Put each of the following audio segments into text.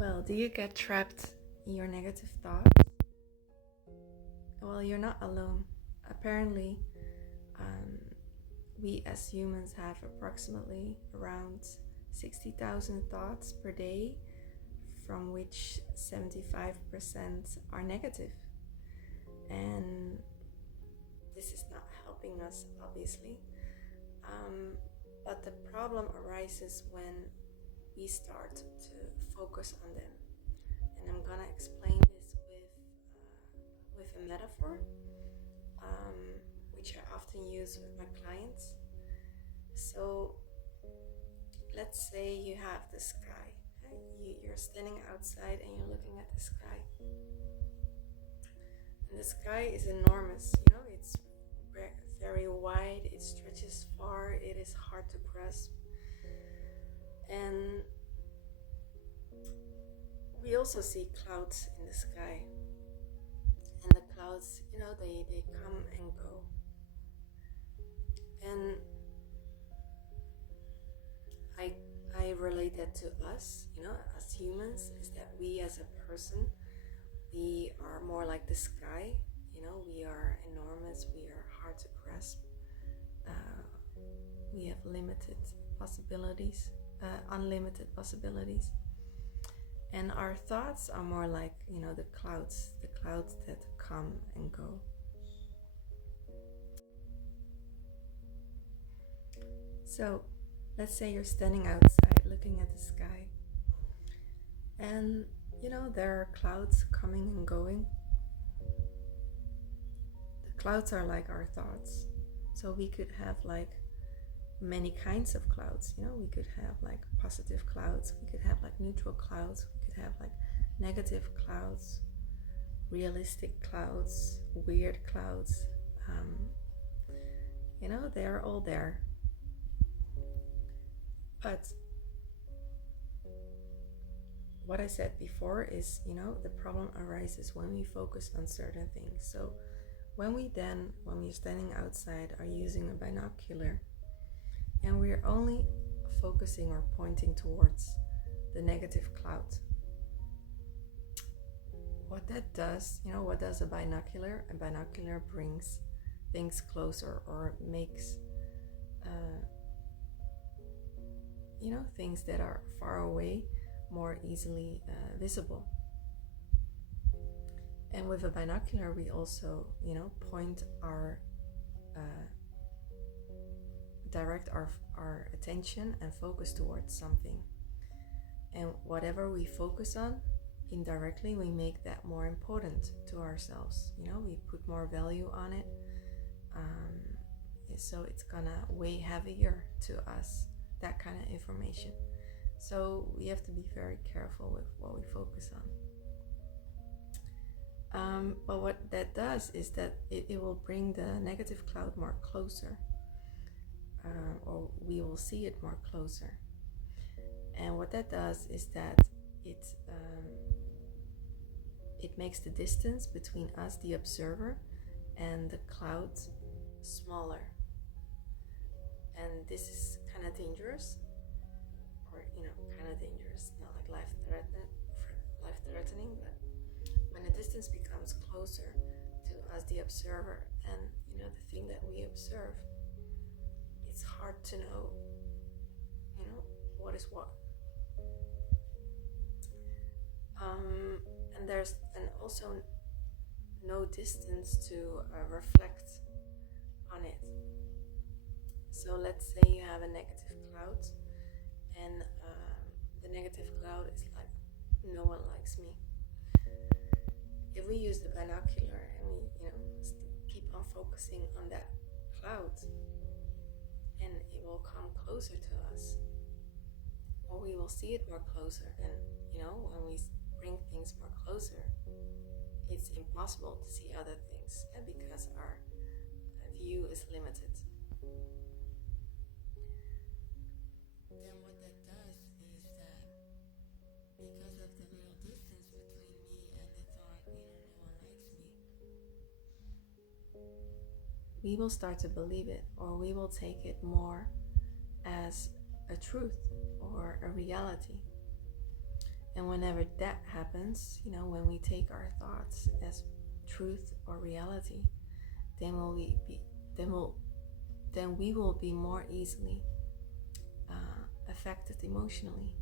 Well, do you get trapped in your negative thoughts? Well, you're not alone. Apparently, um, we as humans have approximately around 60,000 thoughts per day, from which 75% are negative. And this is not helping us, obviously. But the problem arises when we start to focus on them. And I'm gonna explain this with a metaphor, um, which I often use with my clients. So let's say you have the sky. You're standing outside and you're looking at the sky. And the sky is enormous, it's very wide, it stretches far, it is hard to grasp. And we also see clouds in the sky. And the clouds, they come and go. And I relate that to us, as humans, is that we as a person, we are more like the sky, we are enormous, we are hard to grasp. We have limited possibilities, unlimited possibilities. And our thoughts are more like, the clouds that come and go. So let's say you're standing outside looking at the sky, and there are clouds coming and going. The clouds are like our thoughts. So we could have like many kinds of clouds. We could have like positive clouds, we could have like neutral clouds, we could have like negative clouds, realistic clouds, weird clouds. They're all there. But what I said before is, the problem arises when we focus on certain things. So when we're standing outside, are using a binocular, and we're only focusing or pointing towards the negative cloud, what that does, what does a binocular? A binocular brings things closer, or makes things that are far away more easily visible. And with a binocular, we also, point our direct our attention and focus towards something. And whatever we focus on, indirectly we make that more important to ourselves. We put more value on it. So it's gonna weigh heavier to us, that kind of information. So we have to be very careful with what we focus on. But what that does is that it will bring the negative cloud more closer, or we will see it more closer. And what that does is that it makes the distance between us, the observer, and the cloud smaller. And this is kind of dangerous, or kind of dangerous, not like life threatening, but when the distance becomes closer to us, the observer, and the thing that we observe, it's hard to know what is what. And there's also no distance to reflect on it. So let's say you have a negative cloud, and the negative cloud is like, no one likes me. If we use the binocular and we keep on focusing on that cloud, and it will come closer to us, or we will see it more closer. And when we bring things more closer, it's impossible to see other things, because our view is limited. Then what that does is that, because of the little distance between me and the thought, no one likes me, we will start to believe it, or we will take it more as a truth or a reality. And whenever that happens, when we take our thoughts as truth or reality, then we will be more easily affected emotionally.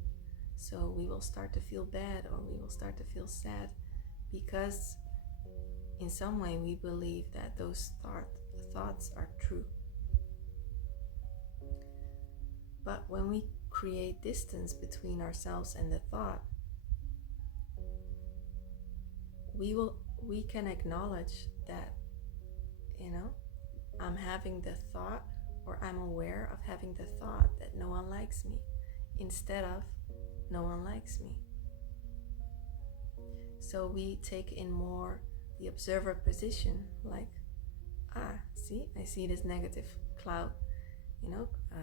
So we will start to feel bad, or we will start to feel sad, because in some way we believe that those thoughts are true. But when we create distance between ourselves and the thought, we can acknowledge that, I'm having the thought, or I'm aware of having the thought that no one likes me, instead of no one likes me. So we take in more the observer position, like, see, I see this negative cloud, floating by.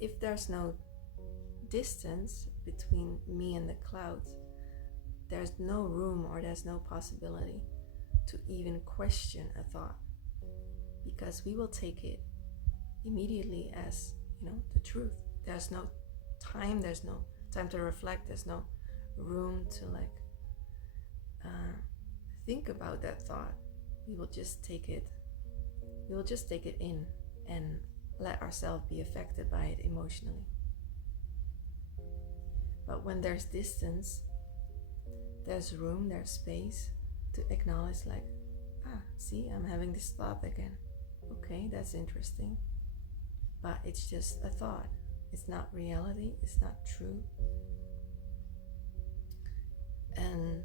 If there's no distance between me and the clouds, there's no room, or there's no possibility to even question a thought, because we will take it immediately as, the truth. There's no time to reflect, there's no room to think about that thought. We will just take it in and let ourselves be affected by it emotionally. But when there's distance, there's room, there's space to acknowledge, like, see, I'm having this thought again. Okay, that's interesting. But it's just a thought. It's not reality, it's not true. And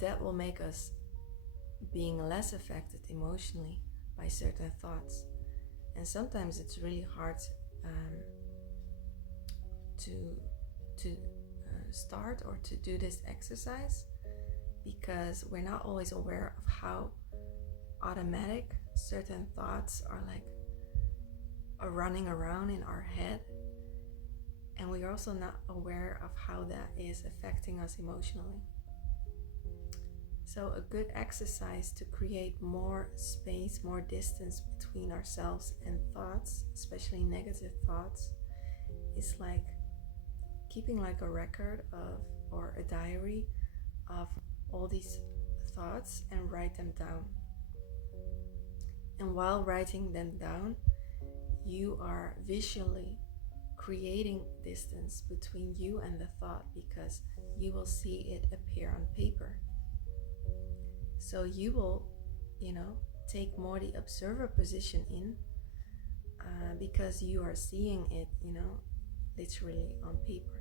that will make us being less affected emotionally by certain thoughts. And sometimes it's really hard to start or to do this exercise, because we're not always aware of how automatic certain thoughts are running around in our head, and we're also not aware of how that is affecting us emotionally. So a good exercise to create more space, more distance between ourselves and thoughts, especially negative thoughts, is like keeping a record of, or a diary of, all these thoughts, and write them down. And while writing them down, you are visually creating distance between you and the thought, because you will see it appear on paper. So you will, take more the observer position in, because you are seeing it, literally on paper,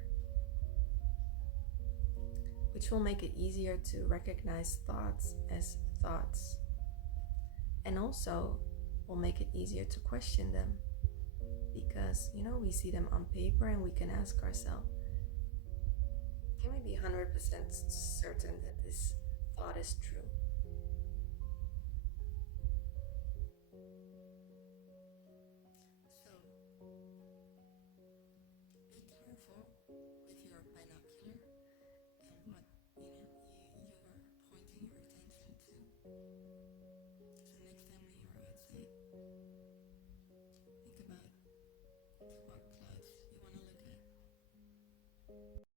which will make it easier to recognize thoughts as thoughts, and also will make it easier to question them, because we see them on paper, and we can ask ourselves, can we be 100% certain that this thought is true? So be careful with your binocular and what you are pointing your attention to.